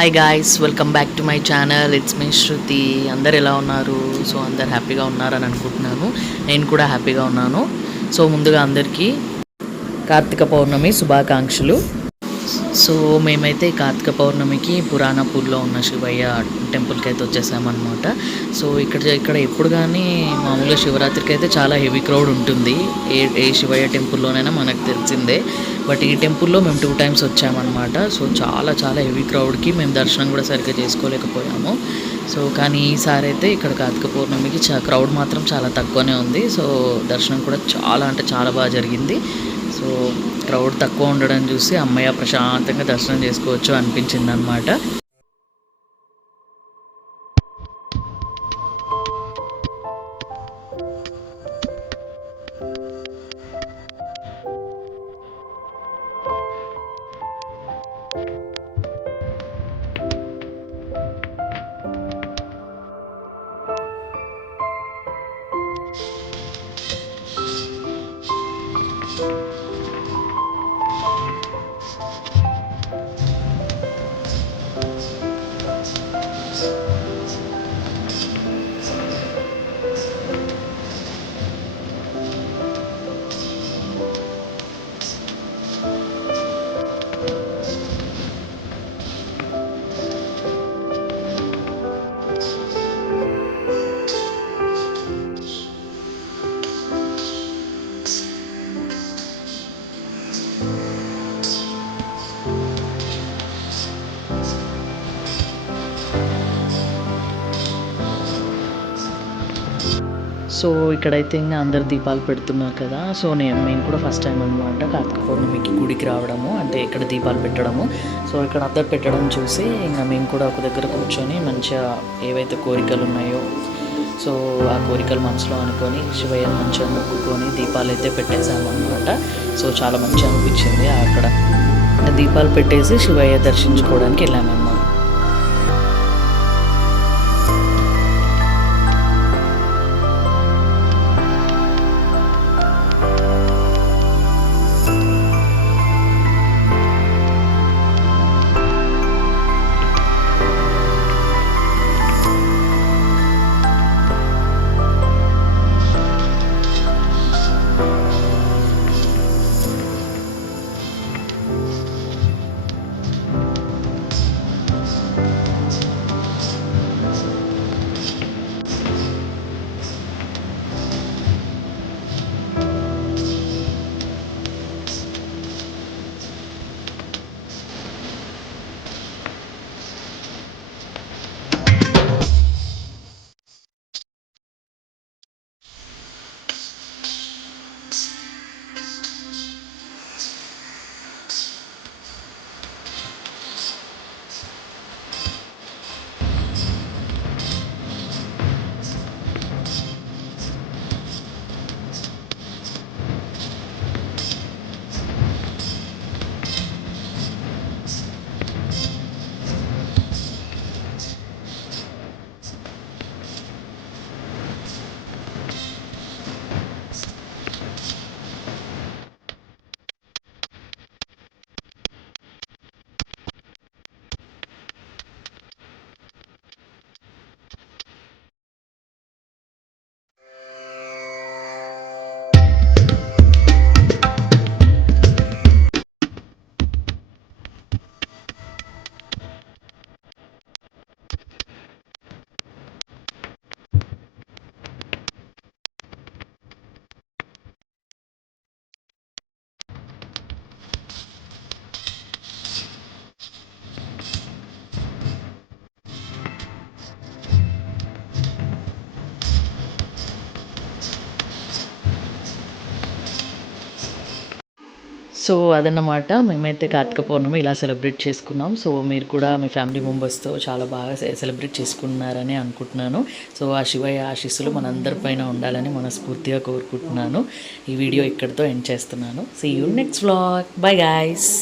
Hi guys, welcome back to my channel. It's me Shruti. అందరు ఎలా ఉన్నారు? సో అందరు హ్యాపీగా ఉన్నారని అనుకుంటున్నాను. నేను కూడా హ్యాపీగా ఉన్నాను. సో ముందుగా అందరికీ కార్తీక పౌర్ణమి శుభాకాంక్షలు. సో మేమైతే కార్తీక పౌర్ణమికి పురాణపూర్లో ఉన్న శివయ్య టెంపుల్కి అయితే వచ్చేసామన్నమాట. సో ఇక్కడ ఎప్పుడు కానీ మామూలుగా శివరాత్రికి అయితే చాలా హెవీ క్రౌడ్ ఉంటుంది. ఏ శివయ్య టెంపుల్లోనైనా మనకు తెలిసిందే. బట్ ఈ టెంపుల్లో మేము 2 times వచ్చామన్నమాట. సో చాలా చాలా హెవీ క్రౌడ్కి మేము దర్శనం కూడా సరిగ్గా చేసుకోలేకపోయాము. సో కానీ ఈసారి అయితే ఇక్కడ కార్తీక పౌర్ణమికి క్రౌడ్ మాత్రం చాలా తక్కువనే ఉంది. సో దర్శనం కూడా చాలా అంటే చాలా బాగా జరిగింది. సో క్రౌడ్ తక్కువ ఉండడం చూసి అమ్మయ్య ప్రశాంతంగా దర్శనం చేసుకోవచ్చు అనిపించింది అనమాట. సో ఇక్కడైతే ఇంకా అందరు దీపాలు పెడుతున్నారు కదా. సో మేము కూడా ఫస్ట్ టైం అనమాట కార్తీక పౌర్ణమికి గుడికి రావడము, అంటే ఇక్కడ దీపాలు పెట్టడము. సో ఇక్కడ అందరు పెట్టడం చూసి ఇంకా మేము కూడా ఒక దగ్గర కూర్చొని మంచిగా ఏవైతే కోరికలు ఉన్నాయో సో ఆ కోరికలు మనసులో అనుకొని శివయ్య మంచిగా మొక్కుకొని దీపాలు అయితే పెట్టేసామన్నమాట. సో చాలా మంచిగా అనిపించింది. అక్కడ దీపాలు పెట్టేసి శివయ్య దర్శించుకోవడానికి వెళ్ళామన్నమాట. సో అదన్నమాట, మేమైతే కార్తీక పౌర్ణమి ఇలా సెలబ్రేట్ చేసుకున్నాం. సో మీరు కూడా మీ ఫ్యామిలీ మెంబర్స్తో చాలా బాగా సెలబ్రేట్ చేసుకున్నారని అనుకుంటున్నాను. సో ఆ శివయ్య ఆశీస్సులు మనందరిపైన ఉండాలని మనస్ఫూర్తిగా కోరుకుంటున్నాను. ఈ వీడియో ఇక్కడితో ఎండ్ చేస్తున్నాను. See you next vlog. Bye guys.